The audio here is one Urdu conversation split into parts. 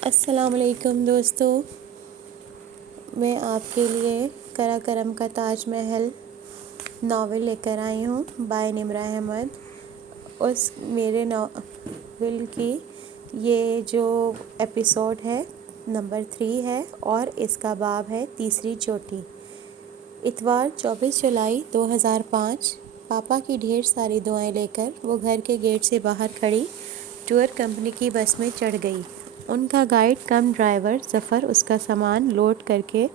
السلام علیکم دوستو، میں آپ کے لیے کرا کرم کا تاج محل ناول لے کر آئی ہوں بائے نمرہ احمد۔ اس میرے ناول کی یہ جو ایپیسوڈ ہے نمبر 3 ہے اور اس کا باب ہے تیسری چوٹی۔ اتوار 24 جولائی 2005 پاپا کی ڈھیر ساری دعائیں لے کر وہ گھر کے گیٹ سے باہر کھڑی ٹور کمپنی کی بس میں چڑھ گئی۔ ان کا گائیڈ کم ڈرائیور ظفر اس کا سامان لوڈ کر کے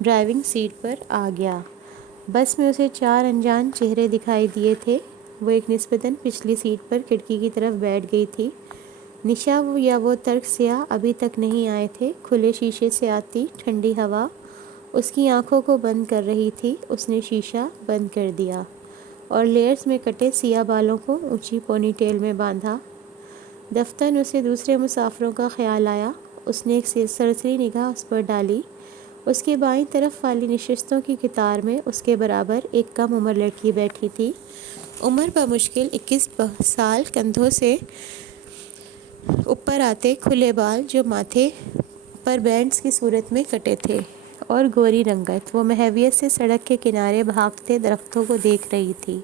ڈرائیونگ سیٹ پر آ گیا۔ بس میں اسے 4 انجان چہرے دکھائی دیے تھے۔ وہ ایک نسبتاً پچھلی سیٹ پر کھڑکی کی طرف بیٹھ گئی تھی۔ نشا یا وہ ترک سیاہ ابھی تک نہیں آئے تھے۔ کھلے شیشے سے آتی ٹھنڈی ہوا اس کی آنکھوں کو بند کر رہی تھی۔ اس نے شیشہ بند کر دیا اور لیئرز میں کٹے سیاہ بالوں کو اونچی پونی ٹیل میں باندھا۔ دفتر اسے دوسرے مسافروں کا خیال آیا۔ اس نے ایک سرسری نگاہ اس پر ڈالی۔ اس کے بائیں طرف والی نشستوں کی قطار میں اس کے برابر ایک کم عمر لڑکی بیٹھی تھی۔ عمر بمشکل 21 سال، کندھوں سے اوپر آتے کھلے بال جو ماتھے پر بینڈز کی صورت میں کٹے تھے اور گوری رنگت۔ وہ محویت سے سڑک کے کنارے بھاگتے درختوں کو دیکھ رہی تھی۔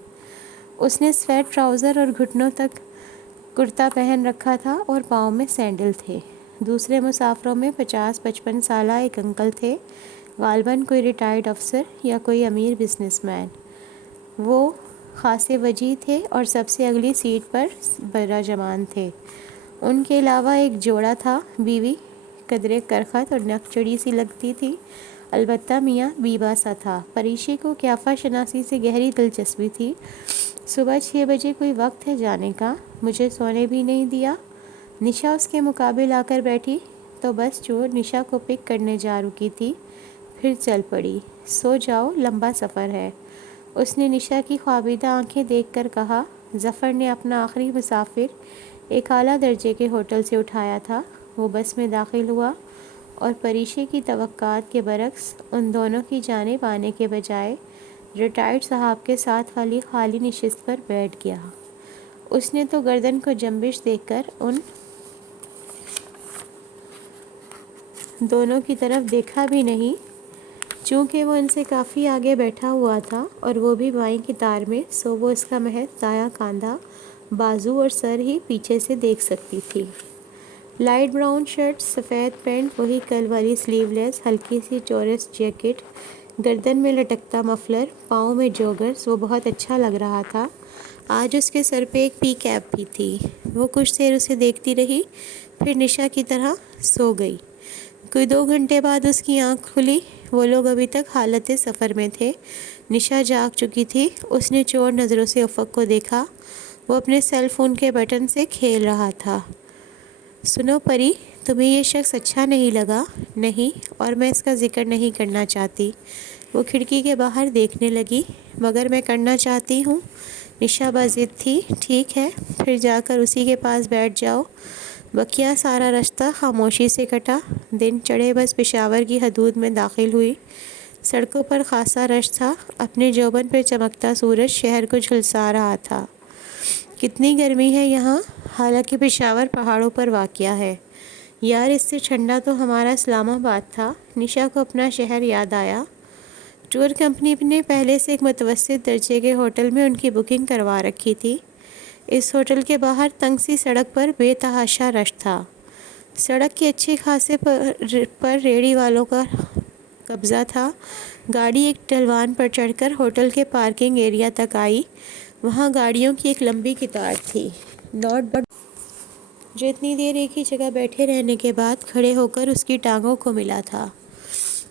اس نے سویٹ ٹراؤزر اور گھٹنوں تک کرتا پہن رکھا تھا اور پاؤں میں سینڈل تھے۔ دوسرے مسافروں میں 50-55 سالہ ایک انکل تھے، غالباً کوئی ریٹائرڈ افسر یا کوئی امیر بزنس مین۔ وہ خاصے وجیح تھے اور سب سے اگلی سیٹ پر براجمان تھے۔ ان کے علاوہ ایک جوڑا تھا، بیوی قدرے کرخت اور نکچڑی سی لگتی تھی، البتہ میاں بیوہ سا تھا۔ پریشی کو قیافہ شناسی سے گہری دلچسپی تھی۔ صبح 6 بجے کوئی وقت ہے جانے کا، مجھے سونے بھی نہیں دیا۔ نشا اس کے مقابل آ کر بیٹھی تو بس جو نشا کو پک کرنے جا رکی تھی پھر چل پڑی۔ سو جاؤ، لمبا سفر ہے، اس نے نشا کی خوابیدہ آنکھیں دیکھ کر کہا۔ ظفر نے اپنا آخری مسافر ایک اعلیٰ درجے کے ہوٹل سے اٹھایا تھا۔ وہ بس میں داخل ہوا اور پریشی کی توقعات کے برعکس ان دونوں کی جانب آنے کے بجائے ریٹائرڈ صاحب کے ساتھ والی خالی نشست پر بیٹھ گیا۔ اس نے تو گردن کو جنبش دیکھ کر ان دونوں کی طرف دیکھا بھی نہیں، چونکہ وہ ان سے کافی آگے بیٹھا ہوا تھا اور وہ بھی بائیں قطار میں، سو وہ اس کا محض دایاں کاندھا، بازو اور سر ہی پیچھے سے دیکھ سکتی تھی۔ لائٹ براؤن شرٹ، سفید پینٹ، وہی کل والی سلیو لیس ہلکی سی چورس جیکٹ، گردن میں لٹکتا مفلر، پاؤں میں جوگرز، وہ بہت اچھا لگ رہا تھا۔ آج اس کے سر پہ ایک پی کیپ بھی تھی۔ وہ کچھ دیر اسے دیکھتی رہی، پھر نشا کی طرح سو گئی۔ کوئی 2 گھنٹے بعد اس کی آنکھ کھلی۔ وہ لوگ ابھی تک حالت سفر میں تھے۔ نشا جاگ چکی تھی۔ اس نے چور نظروں سے افق کو دیکھا۔ وہ اپنے سیل فون کے بٹن سے کھیل رہا تھا۔ سنو پری، تمہیں یہ شخص اچھا نہیں لگا؟ نہیں، اور میں اس کا ذکر نہیں کرنا چاہتی۔ وہ کھڑکی کے باہر دیکھنے لگی۔ مگر میں کرنا چاہتی ہوں۔ نشا باضد تھی۔ ٹھیک ہے، پھر جا کر اسی کے پاس بیٹھ جاؤ۔ بقیہ سارا رستہ خاموشی سے کٹا۔ دن چڑھے بس پشاور کی حدود میں داخل ہوئی۔ سڑکوں پر خاصا رش تھا۔ اپنے جوبن پہ چمکتا سورج شہر کو جھلسا رہا تھا۔ کتنی گرمی ہے یہاں، حالانکہ پشاور پہاڑوں پر واقع ہے۔ یار، اس سے ٹھنڈا تو ہمارا اسلام آباد تھا۔ نشا کو اپنا شہر یاد آیا۔ ٹور کمپنی نے پہلے سے ایک متوسط درجے کے ہوٹل میں ان کی بکنگ کروا رکھی تھی۔ اس ہوٹل کے باہر تنگ سی سڑک پر بے تحاشا رش تھا۔ سڑک کے اچھے خاصے پر ریڑھی والوں کا قبضہ تھا۔ گاڑی ایک ڈھلوان پر چڑھ کر ہوٹل کے پارکنگ ایریا تک آئی۔ وہاں گاڑیوں کی ایک لمبی قطار تھی، جو اتنی دیر ایک ہی جگہ بیٹھے رہنے کے بعد کھڑے ہو کر اس کی ٹانگوں کو ملا تھا۔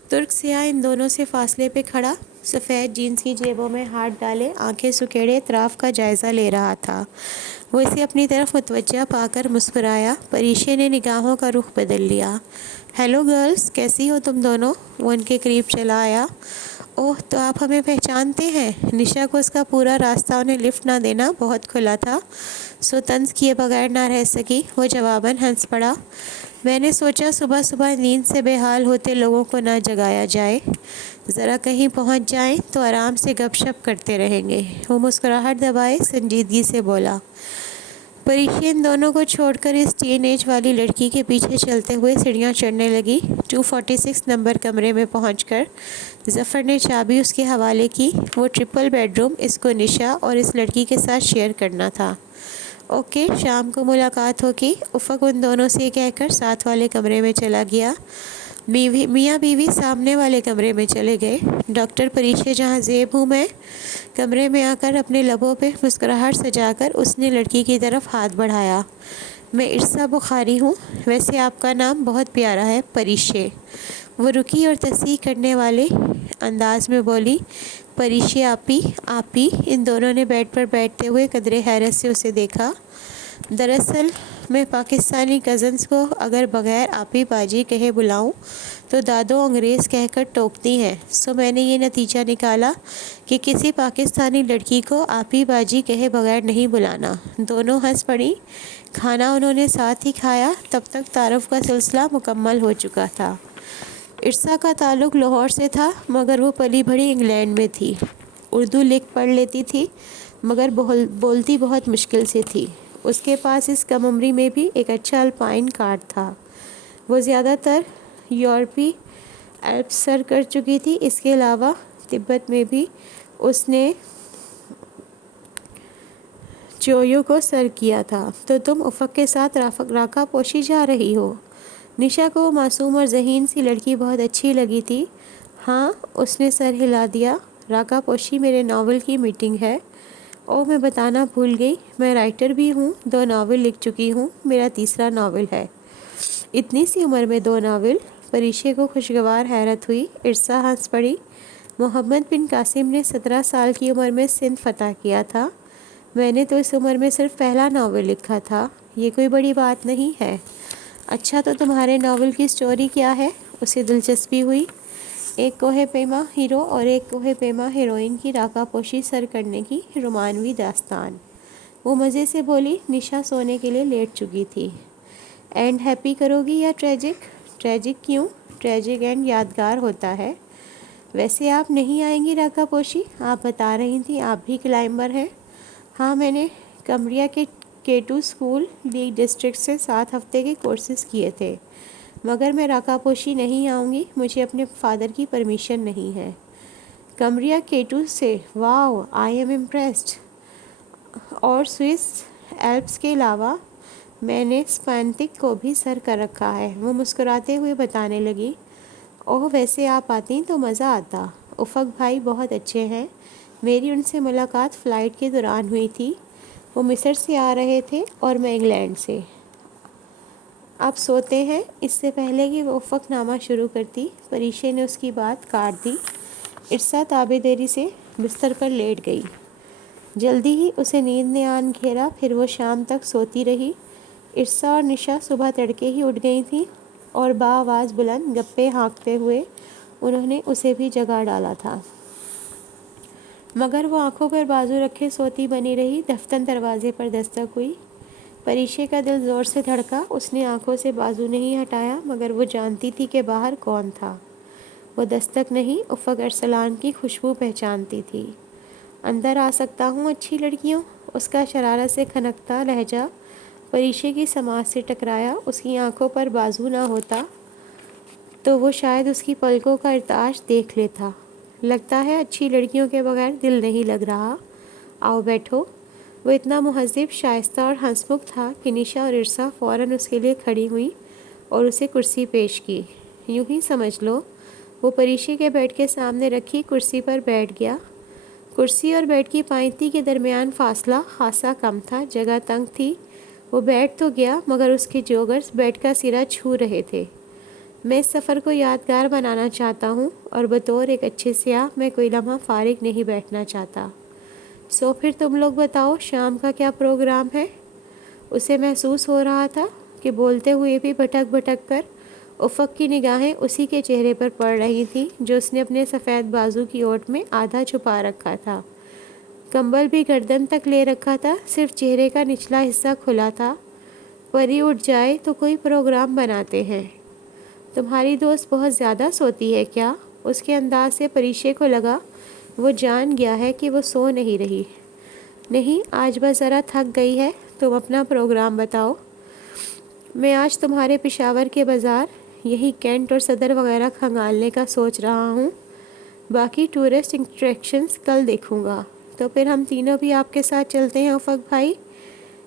ترک سیاہ ان دونوں سے فاصلے پہ کھڑا، سفید جینس کی جیبوں میں ہاتھ ڈالے، آنکھیں سکیڑے اطراف کا جائزہ لے رہا تھا۔ وہ اسے اپنی طرف متوجہ پا کر مسکرایا۔ پریشی نے نگاہوں کا رخ بدل لیا۔ ہیلو گرلز، کیسی ہو تم دونوں؟ وہ ان کے قریب چلا آیا۔ اوہ، تو آپ ہمیں پہچانتے ہیں؟ نشا کو اس کا پورا راستہ انہیں لفٹ نہ دینا بہت کھلا تھا، سو طنز کیے بغیر نہ رہ سکی۔ وہ جواباً ہنس پڑا۔ میں نے سوچا صبح صبح نیند سے بے حال ہوتے لوگوں کو نہ جگایا جائے، ذرا کہیں پہنچ جائیں تو آرام سے گپ شپ کرتے رہیں گے۔ وہ مسکراہٹ دبائے سنجیدگی سے بولا۔ پریشی ان دونوں کو چھوڑ کر اس ٹین ایج والی لڑکی کے پیچھے چلتے ہوئے سیڑھیاں چڑھنے لگی۔ 246 نمبر کمرے میں پہنچ کر ظفر نے چابی اس کے حوالے کی۔ وہ ٹرپل بیڈ روم اس کو نشا اور اس لڑکی کے ساتھ شیئر کرنا تھا۔ اوکے، شام کو ملاقات ہوگی۔ افق ان دونوں سے کہہ کر ساتھ والے کمرے میں چلا گیا۔ میاں بیوی سامنے والے کمرے میں چلے گئے۔ ڈاکٹر پریشے جہاں زیب ہوں میں، کمرے میں آ کر اپنے لبوں پہ مسکراہٹ سجا کر اس نے لڑکی کی طرف ہاتھ بڑھایا۔ میں عرصہ بخاری ہوں، ویسے آپ کا نام بہت پیارا ہے، پریشے۔ وہ رکی اور تصحیح کرنے والے انداز میں بولی، پریشے آپی، آپی۔ ان دونوں نے بیڈ پر بیٹھتے ہوئے قدرے حیرت سے اسے دیکھا۔ دراصل میں پاکستانی کزنز کو اگر بغیر آپی باجی کہے بلاؤں تو دادو انگریز کہہ کر ٹوکتی ہیں، سو میں نے یہ نتیجہ نکالا کہ کسی پاکستانی لڑکی کو آپی باجی کہے بغیر نہیں بلانا۔ دونوں ہنس پڑیں۔ کھانا انہوں نے ساتھ ہی کھایا۔ تب تک تعارف کا سلسلہ مکمل ہو چکا تھا۔ عرصہ کا تعلق لاہور سے تھا، مگر وہ پلی بڑھی انگلینڈ میں تھی۔ اردو لکھ پڑھ لیتی تھی، مگر بولتی بہت مشکل سے تھی۔ اس کے پاس اس کم عمری میں بھی ایک اچھا الپائن کار تھا۔ وہ زیادہ تر یورپی ایلپس سر کر چکی تھی۔ اس کے علاوہ تبت میں بھی اس نے چویو کو سر کیا تھا۔ تو تم افق کے ساتھ راکا پوشی جا رہی ہو؟ نشا کو معصوم اور ذہین سی لڑکی بہت اچھی لگی تھی۔ ہاں، اس نے سر ہلا دیا۔ راکا پوشی میرے ناول کی میٹنگ ہے۔ میں بتانا بھول گئی، میں رائٹر بھی ہوں، 2 ناول لکھ چکی ہوں، میرا تیسرا ناول ہے۔ اتنی سی عمر میں 2 ناول؟ پریشے کو خوشگوار حیرت ہوئی۔ عرصہ ہنس پڑی۔ محمد بن قاسم نے 17 سال کی عمر میں سندھ فتح کیا تھا، میں نے تو اس عمر میں صرف پہلا ناول لکھا تھا، یہ کوئی بڑی بات نہیں ہے۔ اچھا، تو تمہارے ناول کی سٹوری کیا ہے؟ اسے دلچسپی ہوئی۔ ایک کوہ پیما ہیرو اور ایک کوہ پیما ہیروئن کی راکا پوشی سر کرنے کی رومانوی داستان۔ وہ مزے سے بولی۔ نشا سونے کے لیے لیٹ چکی تھی۔ اینڈ ہیپی کرو گی یا ٹریجک؟ ٹریجک کیوں؟ ٹریجک اینڈ یادگار ہوتا ہے۔ ویسے آپ نہیں آئیں گی راکا پوشی؟ آپ بتا رہی تھیں آپ بھی کلائمبر ہیں۔ ہاں، میں نے کمریا کے K2 اسکول لیگ ڈسٹرکٹ سے 7 ہفتے کے کورسز کیے تھے، مگر میں راکا پوشی نہیں آؤں گی، مجھے اپنے فادر کی پرمیشن نہیں ہے۔ کمریا K2 سے؟ واو، آئی ایم امپریسڈ۔ اور سوئس ایلپس کے علاوہ میں نے اسپانتک کو بھی سر کر رکھا ہے۔ وہ مسکراتے ہوئے بتانے لگی۔ ویسے آپ آتی تو مزہ آتا۔ افق بھائی بہت اچھے ہیں، میری ان سے ملاقات فلائٹ کے دوران ہوئی تھی۔ وہ مصر سے آ رہے تھے اور میں انگلینڈ سے۔ آپ سوتے ہیں؟ اس سے پہلے کہ وہ افق نامہ شروع کرتی، پریشے نے اس کی بات کاٹ دی۔ عرصہ تابع داری سے بستر پر لیٹ گئی۔ جلدی ہی اسے نیند نے آن گھیرا، پھر وہ شام تک سوتی رہی۔ عرصہ اور نشا صبح تڑکے ہی اٹھ گئی تھیں اور بآواز بلند گپے ہانکتے ہوئے انہوں نے اسے بھی جگا ڈالا تھا، مگر وہ آنکھوں پر بازو رکھے سوتی بنی رہی۔ دفتر دروازے پر دستک ہوئی۔ پریشے کا دل زور سے دھڑکا۔ اس نے آنکھوں سے بازو نہیں ہٹایا، مگر وہ جانتی تھی کہ باہر کون تھا۔ وہ دستک نہیں، افق ارسلان کی خوشبو پہچانتی تھی۔ اندر آ سکتا ہوں اچھی لڑکیوں؟ اس کا شرارت سے کھنکتا لہجہ پریشے کی سماعت سے ٹکرایا۔ اس کی آنکھوں پر بازو نہ ہوتا تو وہ شاید اس کی پلکوں کا ارتعاش دیکھ لیتا۔ لگتا ہے اچھی لڑکیوں کے بغیر دل نہیں لگ رہا۔ آؤ بیٹھو۔ وہ اتنا مہذب، شائستہ اور ہنسمکھ تھا کہ نشا اور عرصہ فوراً اس کے لیے کھڑی ہوئیں اور اسے کرسی پیش کی۔ یوں ہی سمجھ لو۔ وہ پریشے کے بیڈ کے سامنے رکھی کرسی پر بیٹھ گیا۔ کرسی اور بیڈ کی پائنتی کے درمیان فاصلہ خاصا کم تھا، جگہ تنگ تھی۔ وہ بیٹھ تو گیا، مگر اس کے جوگرز بیڈ کا سرا چھو رہے تھے۔ میں اس سفر کو یادگار بنانا چاہتا ہوں، اور بطور ایک اچھے سیاح میں کوئی لمحہ فارغ نہیں بیٹھنا چاہتا۔ سو پھر تم لوگ بتاؤ، شام کا کیا پروگرام ہے؟ اسے محسوس ہو رہا تھا کہ بولتے ہوئے بھی بھٹک بھٹک کر افق کی نگاہیں اسی کے چہرے پر پڑ رہی تھیں جو اس نے اپنے سفید بازو کی اوٹ میں آدھا چھپا رکھا تھا۔ کمبل بھی گردن تک لے رکھا تھا، صرف چہرے کا نچلا حصہ کھلا تھا۔ پری اٹھ جائے تو کوئی پروگرام بناتے ہیں۔ تمہاری دوست بہت زیادہ سوتی ہے کیا؟ اس کے انداز سے پریشے کو لگا وہ جان گیا ہے کہ وہ سو نہیں رہی۔ نہیں، آج بس ذرا تھک گئی ہے، تم اپنا پروگرام بتاؤ۔ میں آج تمہارے پشاور کے بازار، یہی کینٹ اور صدر وغیرہ کھنگالنے کا سوچ رہا ہوں۔ باقی ٹورسٹ اٹریکشنز کل دیکھوں گا۔ تو پھر ہم تینوں بھی آپ کے ساتھ چلتے ہیں افق بھائی؟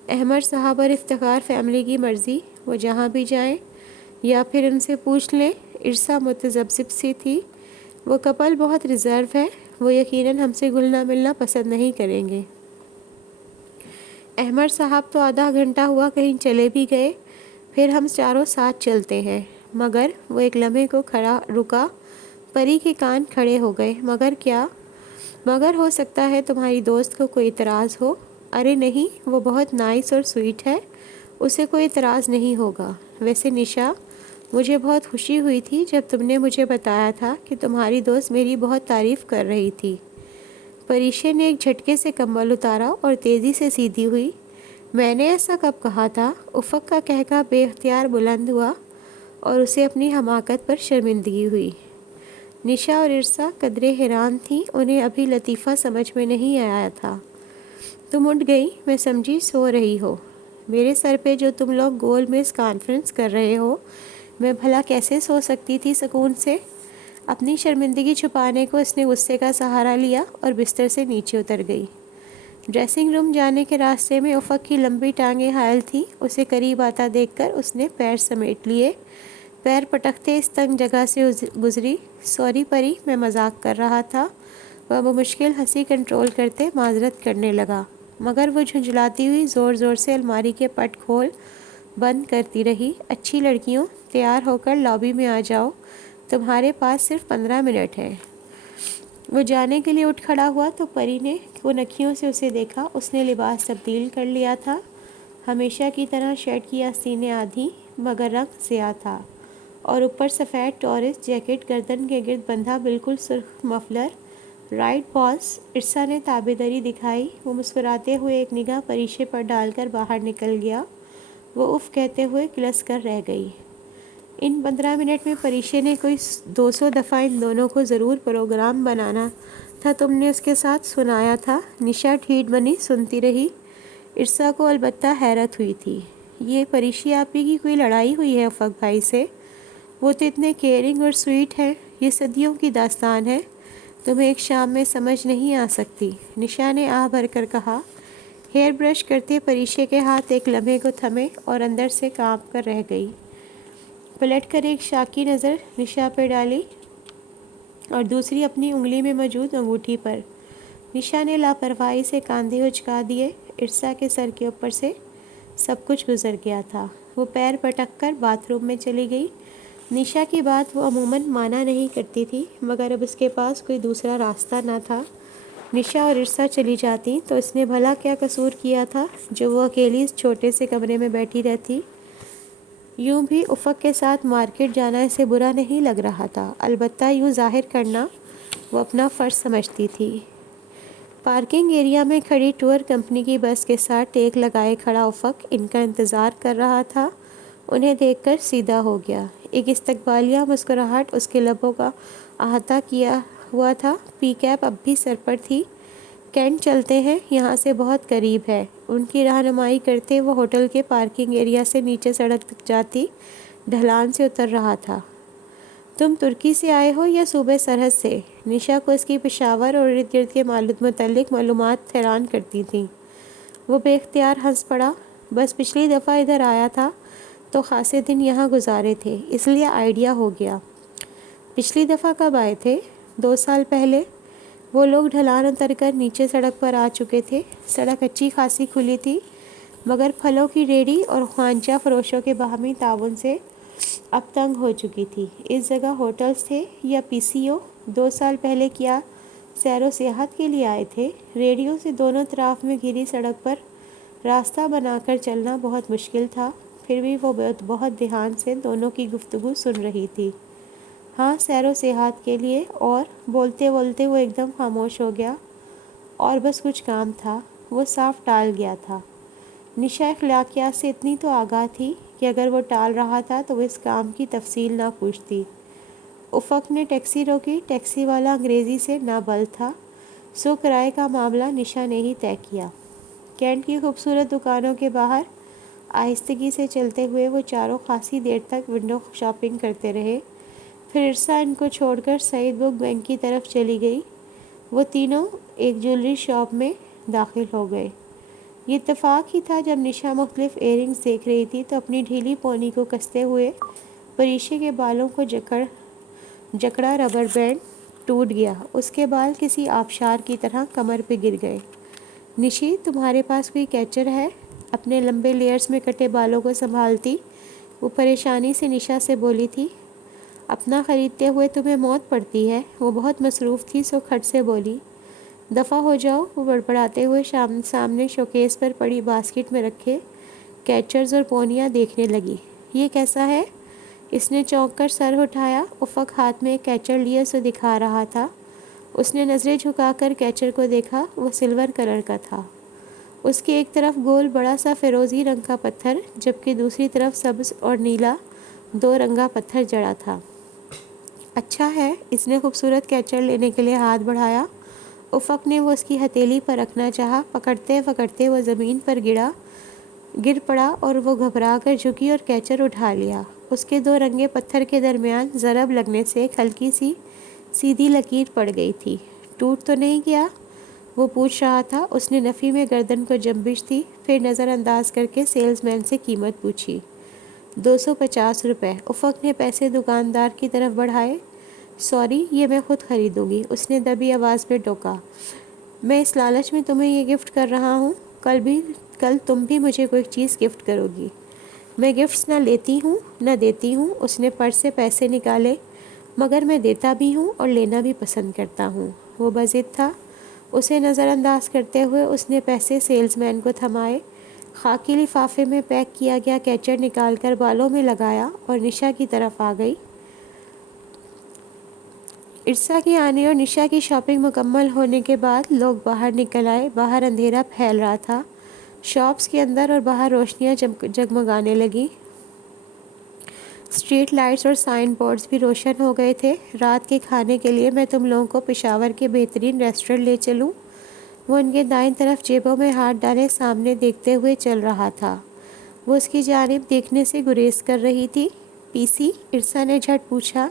احمد صاحب اور افتخار فیملی کی مرضی، وہ جہاں بھی جائیں، یا پھر ان سے پوچھ لیں۔ ارسا متذبذب سی تھی۔ وہ کپل بہت ریزرو ہے، وہ یقیناً ہم سے گھلنا ملنا پسند نہیں کریں گے۔ احمد صاحب تو آدھا گھنٹہ ہوا کہیں چلے بھی گئے، پھر ہم چاروں ساتھ چلتے ہیں۔ مگر وہ ایک لمحے کو رکا، پری کے کان کھڑے ہو گئے۔ مگر کیا؟ مگر ہو سکتا ہے تمہاری دوست کو کوئی اعتراض ہو۔ ارے نہیں، وہ بہت نائس اور سویٹ ہے، اسے کوئی اعتراض نہیں ہوگا۔ ویسے نشا، مجھے بہت خوشی ہوئی تھی جب تم نے مجھے بتایا تھا کہ تمہاری دوست میری بہت تعریف کر رہی تھی۔ پریشے نے ایک جھٹکے سے کمبل اتارا اور تیزی سے سیدھی ہوئی۔ میں نے ایسا کب کہا تھا؟ افق کا کہکہ بے اختیار بلند ہوا اور اسے اپنی حماقت پر شرمندگی ہوئی۔ نشا اور ارسا قدرے حیران تھیں، انہیں ابھی لطیفہ سمجھ میں نہیں آیا تھا۔ تم اٹھ گئی، میں سمجھی سو رہی ہو۔ میرے سر پہ جو تم لوگ گول میز کانفرنس کر رہے ہو، میں بھلا کیسے سو سکتی تھی سکون سے؟ اپنی شرمندگی چھپانے کو اس نے غصے کا سہارا لیا اور بستر سے نیچے اتر گئی۔ ڈریسنگ روم جانے کے راستے میں افق کی لمبی ٹانگیں حائل تھی، اسے قریب آتا دیکھ کر اس نے پیر سمیٹ لیے، پیر پٹکتے اس تنگ جگہ سے گزری۔ سوری پری، میں مذاق کر رہا تھا۔ وہ بمشکل ہنسی کنٹرول کرتے معذرت کرنے لگا، مگر وہ جھنجھلاتی ہوئی زور زور سے الماری کے پٹ کھول بند کرتی رہی۔ اچھی لڑکیوں، تیار ہو کر لابی میں آ جاؤ، تمہارے پاس صرف 15 منٹ ہیں۔ وہ جانے کے لیے اٹھ کھڑا ہوا تو پری نے کھنکیوں سے اسے دیکھا۔ اس نے لباس تبدیل کر لیا تھا، ہمیشہ کی طرح شرٹ کی آستینیں آدھی مگر رنگ سیاہ تھا، اور اوپر سفید ٹورس جیکٹ، گردن کے گرد بندھا بالکل سرخ مفلر۔ رائٹ باس، ارسا نے تابعداری دکھائی۔ وہ مسکراتے ہوئے ایک نگاہ پریشے پر ڈال کر باہر نکل گیا۔ وہ اف کہتے ہوئے کلس کر رہ گئی۔ ان 15 منٹ میں پریشے نے کوئی 200 دفعہ ان دونوں کو ضرور پروگرام بنانا تھا، تم نے اس کے ساتھ سنایا تھا۔ نشا ٹھیٹ بنی سنتی رہی۔ ارسا کو البتہ حیرت ہوئی تھی۔ یہ پریشی آپی کی کوئی لڑائی ہوئی ہے افق بھائی سے؟ وہ تو اتنے کیئرنگ اور سویٹ ہے، یہ صدیوں کی داستان ہے، تمہیں ایک شام میں سمجھ نہیں آ سکتی، نشا نے آہ بھر کر کہا۔ ہیئر برش کرتے پریشے کے ہاتھ ایک لمحے کو تھمے اور اندر سے کانپ کر رہ گئی۔ پلٹ کر ایک شاکی نظر نشا پہ ڈالی اور دوسری اپنی انگلی میں موجود انگوٹھی پر۔ نشا نے لاپرواہی سے کاندھے اچکا دیے۔ ارسا کے سر کے اوپر سے سب کچھ گزر گیا تھا۔ وہ پیر پٹک کر باتھ روم میں چلی گئی۔ نشا کی بات وہ عموماً مانا نہیں کرتی تھی، مگر اب اس کے پاس کوئی دوسرا راستہ نہ تھا۔ نشا اور ارسا چلی جاتی تو اس نے بھلا کیا قصور کیا تھا جو وہ اکیلی اس چھوٹے سے کمرے میں بیٹھی رہتی؟ یوں بھی افق کے ساتھ مارکیٹ جانا اسے برا نہیں لگ رہا تھا، البتہ یوں ظاہر کرنا وہ اپنا فرض سمجھتی تھی۔ پارکنگ ایریا میں کھڑی ٹور کمپنی کی بس کے ساتھ ٹیک لگائے کھڑا افق ان کا انتظار کر رہا تھا۔ انہیں دیکھ کر سیدھا ہو گیا۔ ایک استقبالیہ مسکراہٹ اس کے لبوں کا احاطہ کیا ہوا تھا۔ پی کیپ اب بھی سر پر تھی۔ کینٹ چلتے ہیں، یہاں سے بہت قریب ہے۔ ان کی رہنمائی کرتے وہ ہوٹل کے پارکنگ ایریا سے نیچے سڑک تک جاتی ڈھلان سے اتر رہا تھا۔ تم ترکی سے آئے ہو یا صوبہ سرحد سے؟ نشا کو اس کی پشاور اور ارد گرد کے متعلق معلومات حیران کرتی تھیں۔ وہ بے اختیار ہنس پڑا۔ بس پچھلی دفعہ ادھر آیا تھا تو خاصے دن یہاں گزارے تھے، اس لیے آئیڈیا ہو گیا۔ پچھلی دفعہ کب آئے تھے؟ 2 سال پہلے۔ وہ لوگ ڈھلان اتر کر نیچے سڑک پر آ چکے تھے۔ سڑک اچھی خاصی کھلی تھی، مگر پھلوں کی ریہڑی اور خوانچہ فروشوں کے باہمی تعاون سے اب تنگ ہو چکی تھی۔ اس جگہ ہوٹلز تھے یا پی سی او؟ 2 سال پہلے کیا سیر و سیاحت کے لیے آئے تھے؟ ریڑھیوں سے دونوں طرف میں گھری سڑک پر راستہ بنا کر چلنا بہت مشکل تھا، پھر بھی وہ بہت دھیان سے دونوں کی گفتگو سن رہی تھی۔ ہاں، سیر و سیاحت کے لیے، اور بولتے بولتے وہ ایک دم خاموش ہو گیا۔ اور بس کچھ کام تھا، وہ صاف ٹال گیا تھا۔ نشا اخلاقیات سے اتنی تو آگاہ تھی کہ اگر وہ ٹال رہا تھا تو وہ اس کام کی تفصیل نہ پوچھتی۔ افق نے ٹیکسی روکی۔ ٹیکسی والا انگریزی سے نابلد تھا، سو کرائے کا معاملہ نشا نے ہی طے کیا۔ کینٹ کی خوبصورت دکانوں کے باہر آہستگی سے چلتے ہوئے وہ چاروں خاصی دیر تک ونڈو شاپنگ کرتے رہے۔ پھر ارسا ان کو چھوڑ کر سعید بک بینک کی طرف چلی گئی۔ وہ تینوں ایک جیولری شاپ میں داخل ہو گئے۔ یہ اتفاق ہی تھا جب نشا مختلف ایئرنگز دیکھ رہی تھی تو اپنی ڈھیلی پونی کو کستے ہوئے پریشے کے بالوں کو جکڑا ربر بینڈ ٹوٹ گیا۔ اس کے بال کسی آبشار کی طرح کمر پہ گر گئے۔ نشی، تمہارے پاس کوئی کیچر ہے؟ اپنے لمبے لیئرز میں کٹے بالوں کو سنبھالتی وہ پریشانی سے نشا سے بولی تھی۔ اپنا خریدتے ہوئے تمہیں موت پڑتی ہے۔ وہ بہت مصروف تھی سو کھٹ سے بولی۔ دفع ہو جاؤ، وہ بڑبڑاتے ہوئے سامنے شوکیس پر پڑی باسکٹ میں رکھے کیچرز اور پونیاں دیکھنے لگی۔ یہ کیسا ہے؟ اس نے چونک کر سر اٹھایا۔ افق ہاتھ میں ایک کیچر لیے اسے دکھا رہا تھا۔ اس نے نظریں جھکا کر کیچر کو دیکھا۔ وہ سلور کلر کا تھا۔ اس کے ایک طرف گول بڑا سا فیروزی رنگ کا پتھر جبکہ دوسری طرف سبز اور نیلا دو رنگا پتھر جڑا تھا۔ اچھا ہے، اس نے خوبصورت کیچر لینے کے لیے ہاتھ بڑھایا۔ افق نے وہ اس کی ہتھیلی پر رکھنا چاہا۔ پکڑتے وہ زمین پر گر پڑا اور وہ گھبرا کر جھکی اور کیچر اٹھا لیا۔ اس کے دو رنگے پتھر کے درمیان ضرب لگنے سے ایک ہلکی سی سیدھی لکیر پڑ گئی تھی۔ ٹوٹ تو نہیں گیا؟ وہ پوچھ رہا تھا۔ اس نے نفی میں گردن کو جنبش دی، پھر نظر انداز کر کے سیلز مین سے قیمت پوچھی۔ 250 روپے۔ افق نے پیسے دکاندار کی طرف بڑھائے۔ سوری، یہ میں خود خریدوں گی، اس نے دبی آواز میں ٹوکا۔ میں اس لالچ میں تمہیں یہ گفٹ کر رہا ہوں، کل تم بھی مجھے کوئی چیز گفٹ کرو گی۔ میں گفٹس نہ لیتی ہوں نہ دیتی ہوں۔ اس نے پرس سے پیسے نکالے۔ مگر میں دیتا بھی ہوں اور لینا بھی پسند کرتا ہوں۔ وہ بضد تھا۔ اسے نظر انداز کرتے ہوئے اس نے پیسے سیلز مین کو تھمائے۔ خاکی لفافے میں پیک کیا گیا کیچر نکال کر بالوں میں لگایا اور نشا کی طرف آ گئی۔ ارسا کے آنے اور نشا کی شاپنگ مکمل ہونے کے بعد لوگ باہر نکل آئے۔ باہر اندھیرا پھیل رہا تھا۔ شاپس کے اندر اور باہر روشنیاں جگمگانے لگیں۔ اسٹریٹ لائٹس اور سائن بورڈز بھی روشن ہو گئے تھے۔ رات کے کھانے کے لیے میں تم لوگوں کو پشاور کے بہترین ریسٹورنٹ لے چلوں؟ وہ ان کے دائیں طرف جیبوں میں ہاتھ ڈالے سامنے دیکھتے ہوئے چل رہا تھا۔ وہ اس کی جانب دیکھنے سے گریز کر رہی تھی۔ پی سی؟ ارسا نے جھٹ پوچھا۔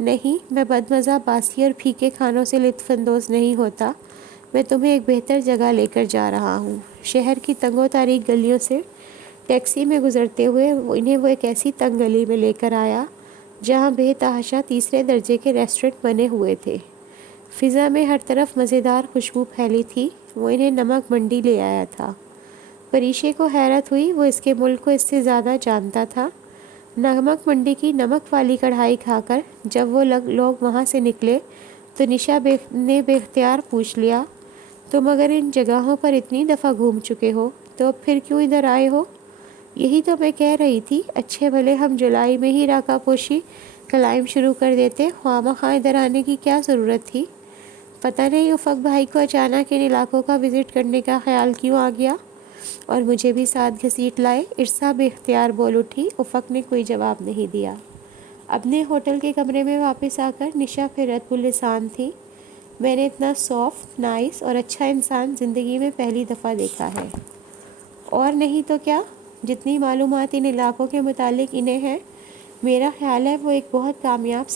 نہیں، میں بدمزہ باسی اور پھیکے کھانوں سے لطف اندوز نہیں ہوتا۔ میں تمہیں ایک بہتر جگہ لے کر جا رہا ہوں۔ شہر کی تنگ و تاریک گلیوں سے ٹیکسی میں گزرتے ہوئے انہیں وہ ایک ایسی تنگ گلی میں لے کر آیا جہاں بے تحاشا تیسرے درجے کے ریسٹورنٹ بنے ہوئے تھے۔ فضا میں ہر طرف مزیدار خوشبو پھیلی تھی۔ وہ انہیں نمک منڈی لے آیا تھا۔ پریشے کو حیرت ہوئی، وہ اس کے ملک کو اس سے زیادہ جانتا تھا۔ نمک منڈی کی نمک والی کڑھائی کھا کر جب وہ لوگ وہاں سے نکلے تو نشا نے بے اختیار پوچھ لیا، تم اگر ان جگہوں پر اتنی دفعہ گھوم چکے ہو تو اب پھر کیوں ادھر آئے ہو؟ یہی تو میں کہہ رہی تھی، اچھے بھلے ہم جولائی میں ہی راکا پوشی کلائم شروع کر دیتے، خواہ مخواہ ادھر آنے کی کیا ضرورت تھی؟ پتہ نہیں افق بھائی کو اچانک ان علاقوں کا وزٹ کرنے کا خیال کیوں آ گیا اور مجھے بھی ساتھ گھسیٹ لائے۔ ارسا بے اختیار بول اٹھی۔ افق نے کوئی جواب نہیں دیا۔ اپنے ہوٹل کے کمرے میں واپس آ کر نشا پھر رت السان تھی۔ میں نے اتنا سافٹ، نائس اور اچھا انسان زندگی میں پہلی دفعہ دیکھا ہے۔ اور نہیں تو کیا، جتنی معلومات ان علاقوں کے متعلق انہیں ہے، میرا خیال ہے وہ ایک بہت کامیاب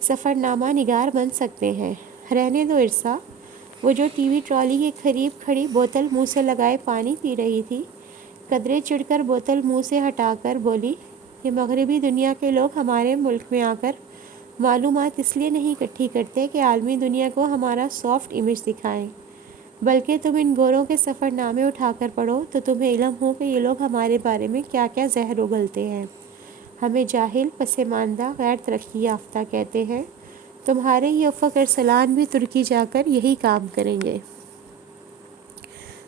سفرنامہ نگار بن سکتے ہیں۔ رہنے دو ارسا۔ وہ جو ٹی وی ٹرالی کے قریب کھڑی بوتل منہ سے لگائے پانی پی رہی تھی، قدرے چڑھ کر بوتل منہ سے ہٹا کر بولی، یہ مغربی دنیا کے لوگ ہمارے ملک میں آ کر معلومات اس لیے نہیں اکٹھی کرتے کہ عالمی دنیا کو ہمارا سافٹ امیج دکھائیں، بلکہ تم ان گوروں کے سفر نامے اٹھا کر پڑھو تو تمہیں علم ہو کہ یہ لوگ ہمارے بارے میں کیا کیا زہر اگلتے ہیں۔ ہمیں جاہل، پسماندہ، غیر ترقی یافتہ کہتے ہیں۔ تمہارے یہ افق ارسلان بھی ترکی جا کر یہی کام کریں گے۔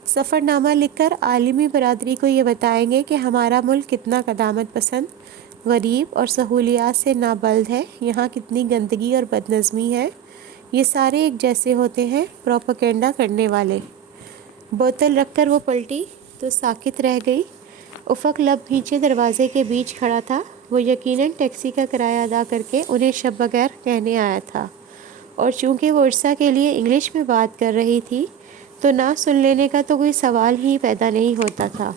سفر نامہ لکھ کر عالمی برادری کو یہ بتائیں گے کہ ہمارا ملک کتنا قدامت پسند، غریب اور سہولیات سے نابلد ہے، یہاں کتنی گندگی اور بد نظمی ہے۔ یہ سارے ایک جیسے ہوتے ہیں، پروپیگنڈا کرنے والے۔ بوتل رکھ کر وہ پلٹی تو ساکت رہ گئی۔ افق لب بھینچے دروازے کے بیچ کھڑا تھا۔ وہ یقیناً ٹیکسی کا کرایہ ادا کر کے انہیں شب بغیر کہنے آیا تھا، اور چونکہ وہ ارسا کے لیے انگلش میں بات کر رہی تھی تو نہ سن لینے کا تو کوئی سوال ہی پیدا نہیں ہوتا تھا۔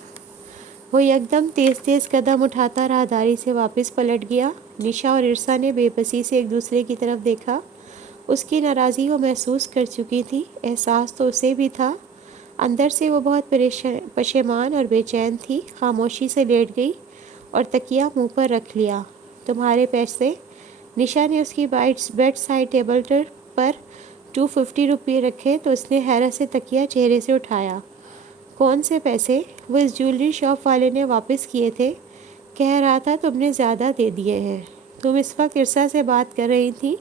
وہ یکدم تیز تیز قدم اٹھاتا راہداری سے واپس پلٹ گیا۔ نشا اور عرصا نے بے بسی سے ایک دوسرے کی طرف دیکھا۔ اس کی ناراضی وہ محسوس کر چکی تھی، احساس تو اسے بھی تھا۔ اندر سے وہ بہت پشیمان اور بے چین تھی۔ خاموشی سے لیٹ گئی اور تکیہ منہ پر رکھ لیا۔ تمہارے پیسے؟ نشا نے اس کی بیڈ سائڈ ٹیبل پر 250 روپے رکھے تو اس نے حیرت سے تکیہ چہرے سے اٹھایا۔ کون سے پیسے؟ وہ اس جیولری شاپ والے نے واپس کیے تھے، کہہ رہا تھا تم نے زیادہ دے دیے ہیں۔ تم اس وقت عرصا سے بات کر رہی تھی،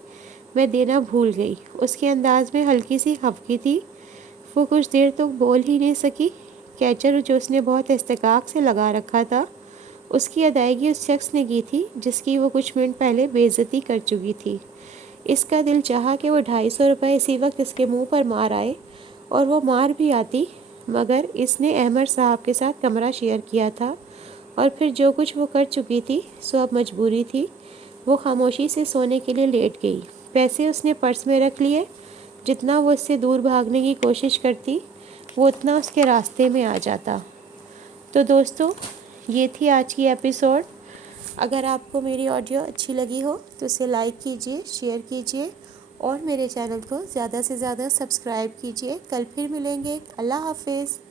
میں دینا بھول گئی۔ اس کے انداز میں ہلکی سی خفگی تھی۔ وہ کچھ دیر تک بول ہی نہیں سکی۔ کیچر جو اس نے بہت استحقاق سے لگا رکھا تھا، اس کی ادائیگی اس شخص نے کی تھی جس کی وہ کچھ منٹ پہلے بے عزتی کر چکی تھی۔ اس کا دل چاہا کہ وہ 250 روپے اسی وقت اس کے منہ پر مار آئے، اور وہ مار بھی آتی، مگر اس نے احمد صاحب کے ساتھ کمرہ شیئر کیا تھا، اور پھر جو کچھ وہ کر چکی تھی سو اب مجبوری تھی۔ وہ خاموشی سے سونے کے لیے لیٹ گئی۔ پیسے اس نے پرس میں رکھ لیے۔ جتنا وہ اس سے دور بھاگنے کی کوشش کرتی، وہ اتنا اس کے راستے میں آ جاتا۔ تو دوستو، یہ تھی آج کی ایپیسوڈ۔ اگر آپ کو میری آڈیو اچھی لگی ہو تو اسے لائک کیجئے، شیئر کیجئے، اور میرے چینل کو زیادہ سے زیادہ سبسکرائب کیجئے۔ کل پھر ملیں گے۔ اللہ حافظ۔